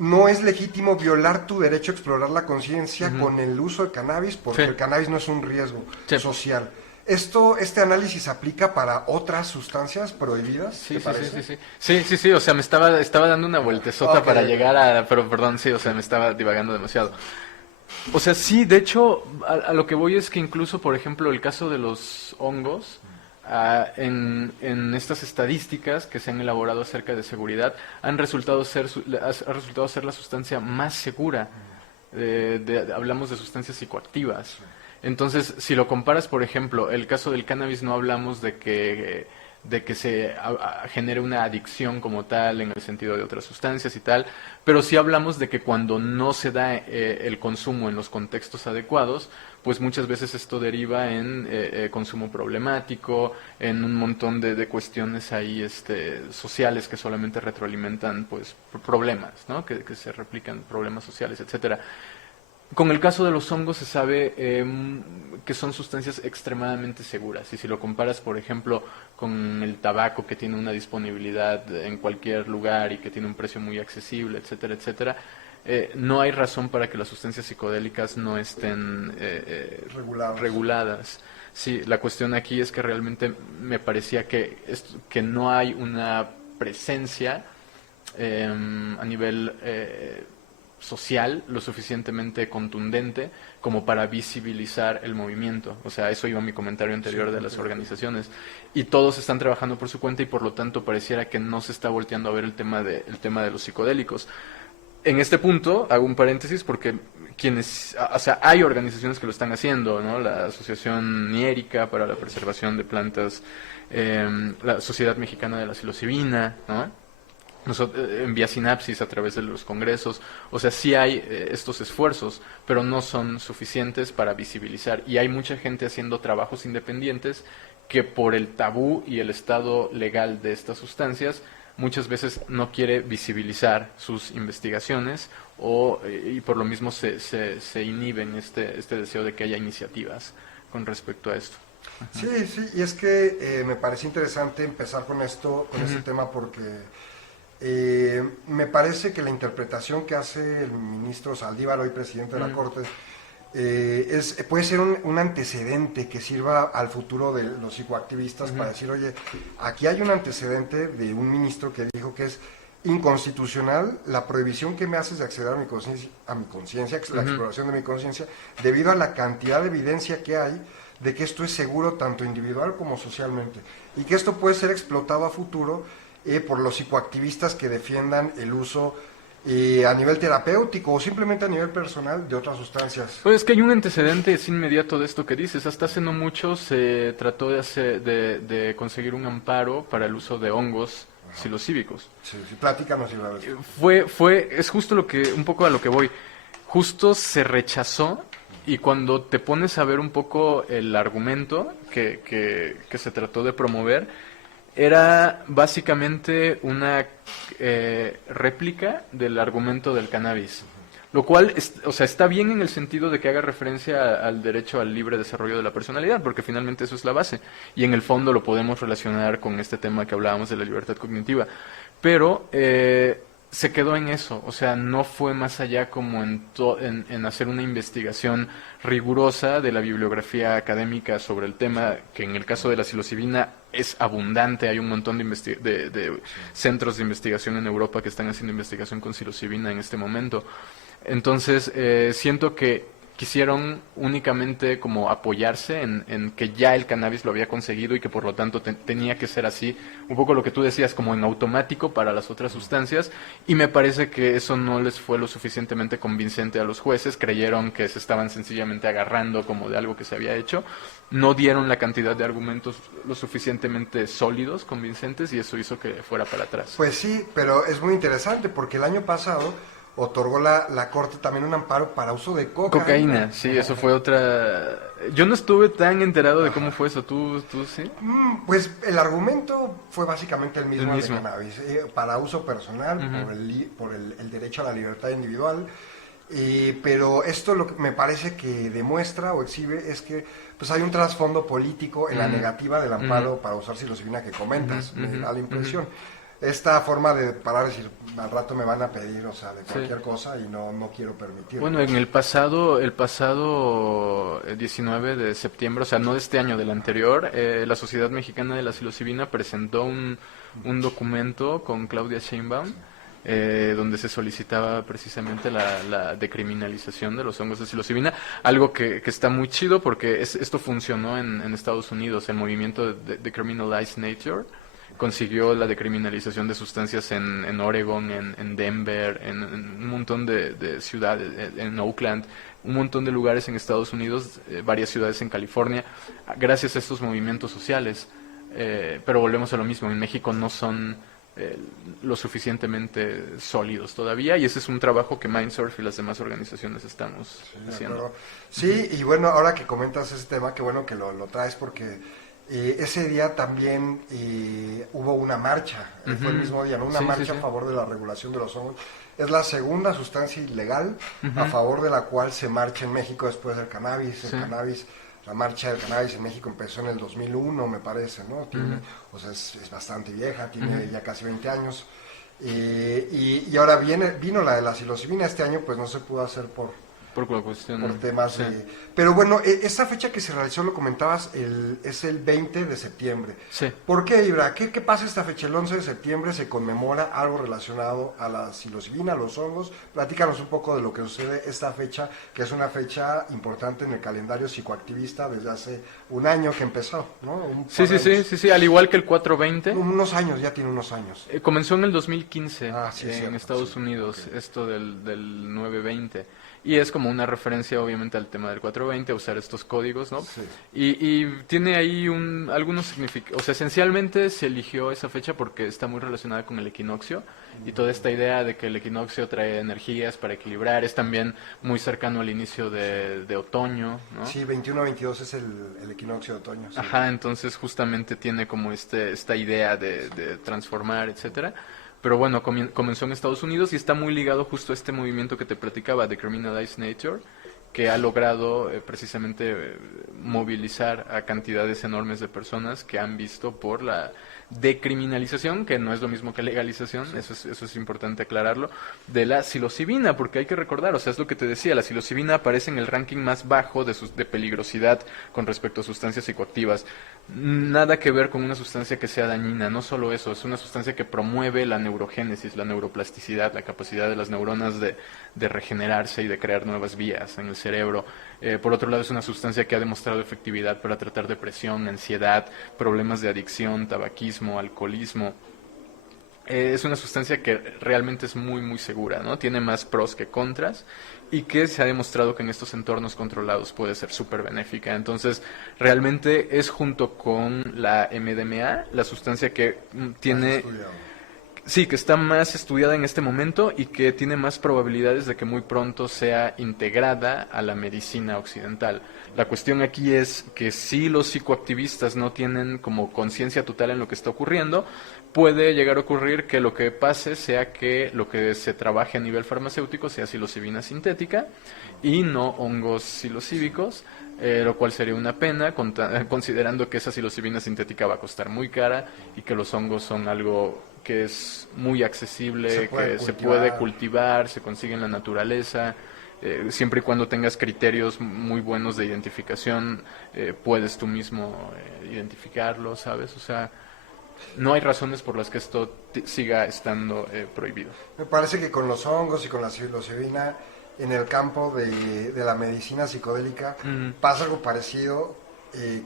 no es legítimo violar tu derecho a explorar la conciencia con el uso de cannabis, porque el cannabis no es un riesgo social. ¿Este análisis aplica para otras sustancias prohibidas? ¿Te parece? Sí, o sea, estaba dando una vueltezota para llegar a, pero perdón, sí, o sea, me estaba divagando demasiado. O sea, sí, de hecho, a lo que voy es que incluso, por ejemplo, el caso de los hongos, en estas estadísticas que se han elaborado acerca de seguridad, ha resultado ser la sustancia más segura. Hablamos de sustancias psicoactivas. Entonces, si lo comparas, por ejemplo, el caso del cannabis, no hablamos de que se genere una adicción como tal en el sentido de otras sustancias y tal, pero sí hablamos de que cuando no se da el consumo en los contextos adecuados, pues muchas veces esto deriva en consumo problemático, en un montón de cuestiones ahí sociales que solamente retroalimentan pues problemas, ¿no? Que se replican problemas sociales, etcétera. Con el caso de los hongos se sabe que son sustancias extremadamente seguras, y si lo comparas, por ejemplo, con el tabaco, que tiene una disponibilidad en cualquier lugar y que tiene un precio muy accesible, etcétera, etcétera, no hay razón para que las sustancias psicodélicas no estén reguladas. Sí, la cuestión aquí es que realmente me parecía que no hay una presencia a nivel social lo suficientemente contundente como para visibilizar el movimiento. O sea, eso iba mi comentario anterior de las organizaciones. Y todos están trabajando por su cuenta y por lo tanto pareciera que no se está volteando a ver el tema de los psicodélicos. En este punto, hago un paréntesis porque hay organizaciones que lo están haciendo, ¿no? La Asociación Niérica para la Preservación de Plantas, la Sociedad Mexicana de la Psilocibina, ¿no? En Vía Sinapsis, a través de los congresos. O sea, sí hay estos esfuerzos, pero no son suficientes para visibilizar. Y hay mucha gente haciendo trabajos independientes que por el tabú y el estado legal de estas sustancias muchas veces no quiere visibilizar sus investigaciones y por lo mismo se inhiben este deseo de que haya iniciativas con respecto a esto. Sí, y es que me parece interesante empezar con este tema porque me parece que la interpretación que hace el ministro Saldívar, hoy presidente de la Corte, puede ser un antecedente que sirva al futuro de los psicoactivistas para decir, oye, aquí hay un antecedente de un ministro que dijo que es inconstitucional la prohibición que me haces de acceder a mi conciencia, la exploración de mi conciencia, debido a la cantidad de evidencia que hay de que esto es seguro tanto individual como socialmente, y que esto puede ser explotado a futuro por los psicoactivistas que defiendan el uso a nivel terapéutico o simplemente a nivel personal de otras sustancias. Pues es que hay un antecedente inmediato de esto que dices. Hasta hace no mucho se trató de conseguir un amparo para el uso de hongos psilocíbicos. Sí, platícanos, Iván. Es justo un poco a lo que voy. Justo se rechazó, y cuando te pones a ver un poco el argumento que se trató de promover, era básicamente una réplica del argumento del cannabis. Lo cual, está bien en el sentido de que haga referencia al derecho al libre desarrollo de la personalidad, porque finalmente eso es la base. Y en el fondo lo podemos relacionar con este tema que hablábamos de la libertad cognitiva. Pero se quedó en eso, o sea, no fue más allá como en hacer una investigación rigurosa de la bibliografía académica sobre el tema, que en el caso de la psilocibina es abundante. Hay un montón de centros de investigación en Europa que están haciendo investigación con psilocibina en este momento. Entonces, siento que quisieron únicamente como apoyarse en que ya el cannabis lo había conseguido y que por lo tanto tenía que ser así, un poco lo que tú decías, como en automático para las otras sustancias, y me parece que eso no les fue lo suficientemente convincente a los jueces. Creyeron que se estaban sencillamente agarrando como de algo que se había hecho, no dieron la cantidad de argumentos lo suficientemente sólidos, convincentes, y eso hizo que fuera para atrás. Pues sí, pero es muy interesante porque el año pasado otorgó la Corte también un amparo para uso de cocaína. Sí, eso fue otra. Yo no estuve tan enterado de cómo fue eso. ¿Tú sí? Pues el argumento fue básicamente el mismo. De cannabis, para uso personal, por el derecho a la libertad individual. Pero esto lo que me parece que demuestra o exhibe es que pues hay un trasfondo político en la negativa del amparo para usar psilocibina que comentas, me da la impresión. esta forma de parar y decir, al rato me van a pedir, o sea, de cualquier cosa y no quiero permitirlo. Bueno, en el pasado 19 de septiembre, o sea, no de este año, del anterior, la Sociedad Mexicana de la Psilocibina presentó un documento con Claudia Sheinbaum, donde se solicitaba precisamente la decriminalización de los hongos de psilocibina, algo que está muy chido porque esto funcionó en Estados Unidos, el movimiento de Decriminalize Nature consiguió la decriminalización de sustancias en Oregon, en Denver, en un montón de ciudades, en Oakland, un montón de lugares en Estados Unidos, varias ciudades en California, gracias a estos movimientos sociales. Pero volvemos a lo mismo, en México no son lo suficientemente sólidos todavía, y ese es un trabajo que Mindsurf y las demás organizaciones estamos haciendo. Sí, y bueno, ahora que comentas ese tema, qué bueno que lo traes porque ese día también hubo una marcha, fue el mismo día, ¿no? Una marcha a favor de la regulación de los hongos. Es la segunda sustancia ilegal a favor de la cual se marcha en México después del cannabis. El cannabis, la marcha del cannabis en México empezó en el 2001, me parece, ¿no? O sea, es bastante vieja, tiene ya casi 20 años. Y ahora vino la de la psilocibina. Este año pues no se pudo hacer por la cuestión, por temas pero bueno, esa fecha que se realizó, lo comentabas, es el 20 de septiembre. Sí. ¿Por qué, Ibra? ¿Qué pasa esta fecha? El 11 de septiembre se conmemora algo relacionado a la psilocibina, a los hongos. Platícanos un poco de lo que sucede esta fecha, que es una fecha importante en el calendario psicoactivista desde hace un año que empezó, ¿no? Sí, al igual que el 420. Unos años, ya tiene unos años. Comenzó en el 2015 en Estados Unidos, esto del 920. Y es como una referencia, obviamente, al tema del 420, a usar estos códigos, ¿no? Sí. Y tiene ahí algunos significados. O sea, esencialmente se eligió esa fecha porque está muy relacionada con el equinoccio. Y toda esta idea de que el equinoccio trae energías para equilibrar es también muy cercano al inicio de otoño, ¿no? Sí, 21-22 es el equinoccio de otoño. Sí. Ajá, entonces justamente tiene como esta idea de transformar, etcétera. Pero bueno, comenzó en Estados Unidos y está muy ligado justo a este movimiento que te platicaba, de Decriminalize Nature, que ha logrado precisamente movilizar a cantidades enormes de personas que han visto por la decriminalización, que no es lo mismo que legalización, eso es importante aclararlo, de la psilocibina, porque hay que recordar, o sea, es lo que te decía, la psilocibina aparece en el ranking más bajo de peligrosidad con respecto a sustancias psicoactivas. Nada que ver con una sustancia que sea dañina, no solo eso, es una sustancia que promueve la neurogénesis, la neuroplasticidad, la capacidad de las neuronas de regenerarse y de crear nuevas vías en el cerebro. Por otro lado, es una sustancia que ha demostrado efectividad para tratar depresión, ansiedad, problemas de adicción, tabaquismo, alcoholismo. Es una sustancia que realmente es muy, muy segura, ¿no? Tiene más pros que contras y que se ha demostrado que en estos entornos controlados puede ser súper benéfica. Entonces, realmente es junto con la MDMA la sustancia que tiene... Sí, que está más estudiada en este momento y que tiene más probabilidades de que muy pronto sea integrada a la medicina occidental. La cuestión aquí es que si los psicoactivistas no tienen como conciencia total en lo que está ocurriendo, puede llegar a ocurrir que lo que pase sea que lo que se trabaje a nivel farmacéutico sea psilocibina sintética y no hongos psilocíbicos, lo cual sería una pena, considerando que esa psilocibina sintética va a costar muy cara y que los hongos son algo que es muy accesible, se puede cultivar, se consigue en la naturaleza, siempre y cuando tengas criterios muy buenos de identificación, puedes tú mismo identificarlo, ¿sabes? O sea, no hay razones por las que esto siga estando prohibido. Me parece que con los hongos y con la psilocibina en el campo de la medicina psicodélica pasa algo parecido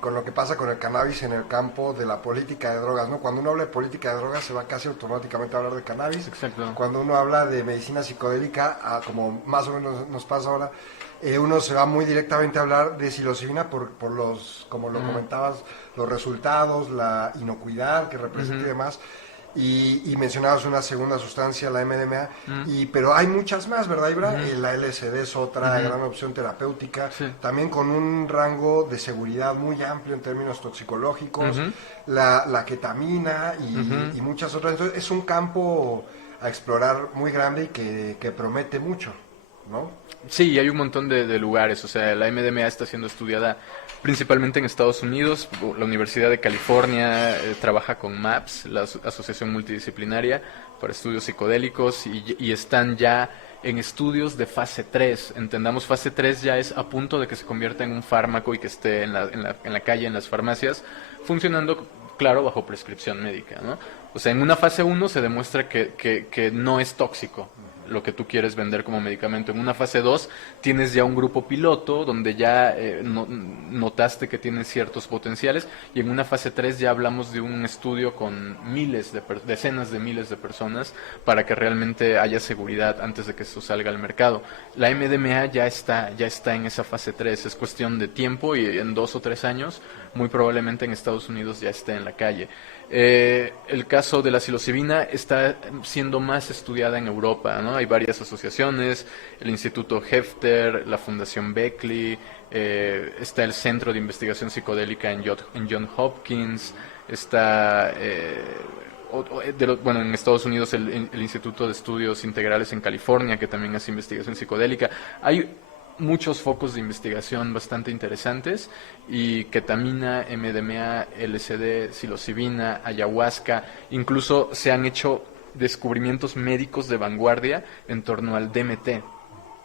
con lo que pasa con el cannabis en el campo de la política de drogas, ¿no? Cuando uno habla de política de drogas se va casi automáticamente a hablar de cannabis. Exacto. Cuando uno habla de medicina psicodélica, como más o menos nos pasa ahora, uno se va muy directamente a hablar de psilocibina por los, como lo comentabas, los resultados, la inocuidad que representa y demás. Y mencionabas una segunda sustancia, la MDMA, pero hay muchas más, ¿verdad, Ibra? La LSD es otra gran opción terapéutica, también con un rango de seguridad muy amplio en términos toxicológicos, la ketamina y muchas otras. Entonces es un campo a explorar muy grande y que promete mucho. ¿no? Sí, hay un montón de lugares, o sea, la MDMA está siendo estudiada principalmente en Estados Unidos, la Universidad de California trabaja con MAPS, la Asociación Multidisciplinaria para Estudios Psicodélicos, y están ya en estudios de fase 3. Entendamos, fase 3 ya es a punto de que se convierta en un fármaco y que esté en la calle, en las farmacias, funcionando, claro, bajo prescripción médica, ¿no? O sea, en una fase 1 se demuestra que no es tóxico lo que tú quieres vender como medicamento. En una fase 2 tienes ya un grupo piloto donde ya notaste que tiene ciertos potenciales, y en una fase 3 ya hablamos de un estudio con decenas de miles de personas para que realmente haya seguridad antes de que esto salga al mercado. La MDMA ya está en esa fase 3, es cuestión de tiempo y en 2 o 3 años muy probablemente en Estados Unidos ya esté en la calle. El caso de la psilocibina está siendo más estudiada en Europa, ¿no? Hay varias asociaciones, el Instituto Hefter, la Fundación Beckley, está el Centro de Investigación Psicodélica en John Hopkins, está, bueno, en Estados Unidos el Instituto de Estudios Integrales en California, que también hace investigación psicodélica. Hay muchos focos de investigación bastante interesantes, y ketamina, MDMA, LSD, psilocibina, ayahuasca, incluso se han hecho descubrimientos médicos de vanguardia en torno al DMT,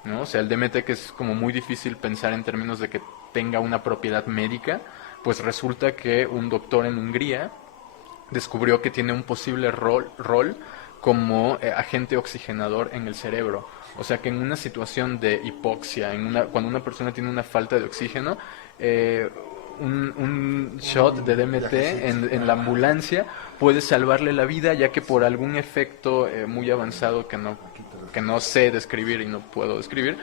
¿no? O sea, el DMT, que es como muy difícil pensar en términos de que tenga una propiedad médica, pues resulta que un doctor en Hungría descubrió que tiene un posible rol como agente oxigenador en el cerebro. O sea que en una situación de hipoxia, cuando una persona tiene una falta de oxígeno, un shot de DMT en la ambulancia puede salvarle la vida, ya que por algún efecto muy avanzado que no sé describir y no puedo describir,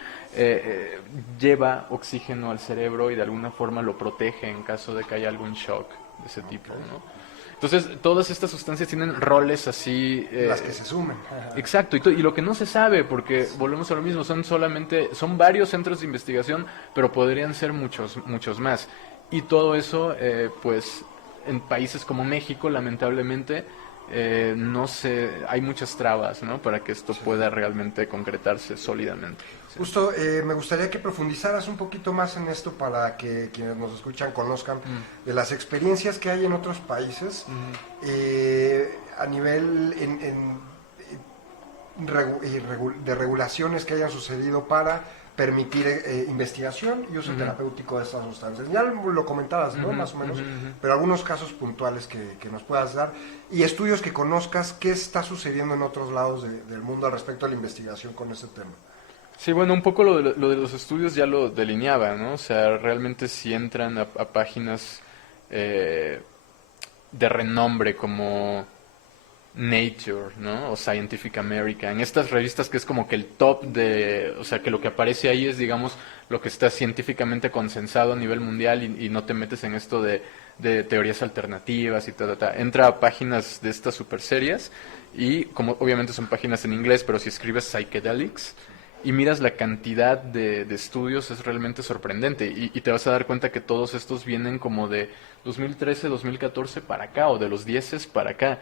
lleva oxígeno al cerebro y de alguna forma lo protege en caso de que haya algún shock de ese tipo, ¿no? Entonces, todas estas sustancias tienen roles así... las que se sumen. Exacto, y lo que no se sabe, porque volvemos a lo mismo, son varios centros de investigación, pero podrían ser muchos más. Y todo eso, pues, en países como México, lamentablemente, no sé, hay muchas trabas, ¿no? Para que esto pueda realmente concretarse sólidamente. Justo, me gustaría que profundizaras un poquito más en esto para que quienes nos escuchan conozcan de las experiencias que hay en otros países a nivel de regulaciones que hayan sucedido para permitir investigación y uso terapéutico de estas sustancias. Ya lo comentabas, ¿no? Más o menos, pero algunos casos puntuales que nos puedas dar y estudios que conozcas, qué está sucediendo en otros lados del mundo al respecto a la investigación con ese tema. Sí, bueno, un poco lo de los estudios ya lo delineaba, ¿no? O sea, realmente si entran a páginas de renombre como Nature, ¿no? O Scientific American, estas revistas que es como que el top o sea, que lo que aparece ahí es, digamos, lo que está científicamente consensado a nivel mundial, y no te metes en esto de teorías alternativas y tal. Entra a páginas de estas super serias, y como obviamente son páginas en inglés, pero si escribes psychedelics y miras la cantidad de estudios, es realmente sorprendente, y te vas a dar cuenta que todos estos vienen como de 2013, 2014 para acá, o de los 10 para acá.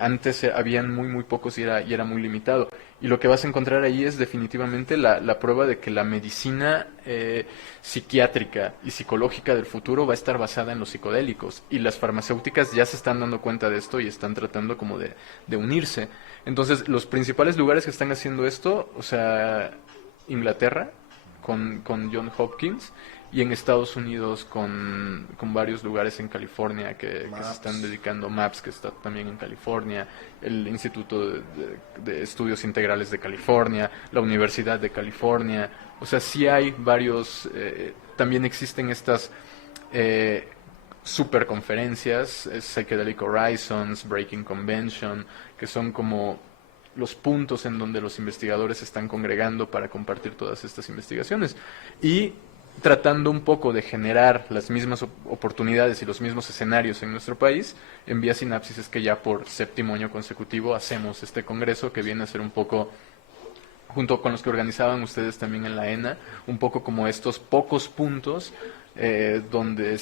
Antes habían muy pocos y era muy limitado. Y lo que vas a encontrar ahí es definitivamente la prueba de que la medicina psiquiátrica y psicológica del futuro va a estar basada en los psicodélicos. Y las farmacéuticas ya se están dando cuenta de esto y están tratando como de unirse. Entonces, los principales lugares que están haciendo esto, o sea, Inglaterra, con John Hopkins, y en Estados Unidos con varios lugares en California que se están dedicando, MAPS, que está también en California, el Instituto de Estudios Integrales de California, la Universidad de California. O sea, sí hay varios, también existen estas super conferencias, Psychedelic Horizons, Breaking Convention, que son como los puntos en donde los investigadores se están congregando para compartir todas estas investigaciones y tratando un poco de generar las mismas oportunidades y los mismos escenarios en nuestro país. En Vía Sinapsis es que ya por 7º año consecutivo hacemos este congreso, que viene a ser un poco, junto con los que organizaban ustedes también en la ENA, un poco como estos pocos puntos donde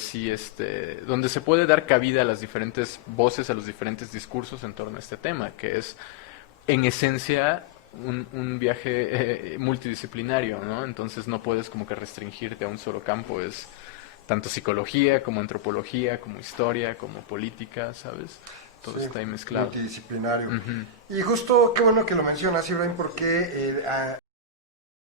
donde se puede dar cabida a las diferentes voces, a los diferentes discursos en torno a este tema, que es en esencia un viaje multidisciplinario, ¿no? Entonces no puedes como que restringirte a un solo campo, es tanto psicología como antropología, como historia, como política, ¿sabes? Todo Sí, está ahí mezclado. multidisciplinario. Ujú. Y justo, qué bueno que lo mencionas, Ibrahim, porque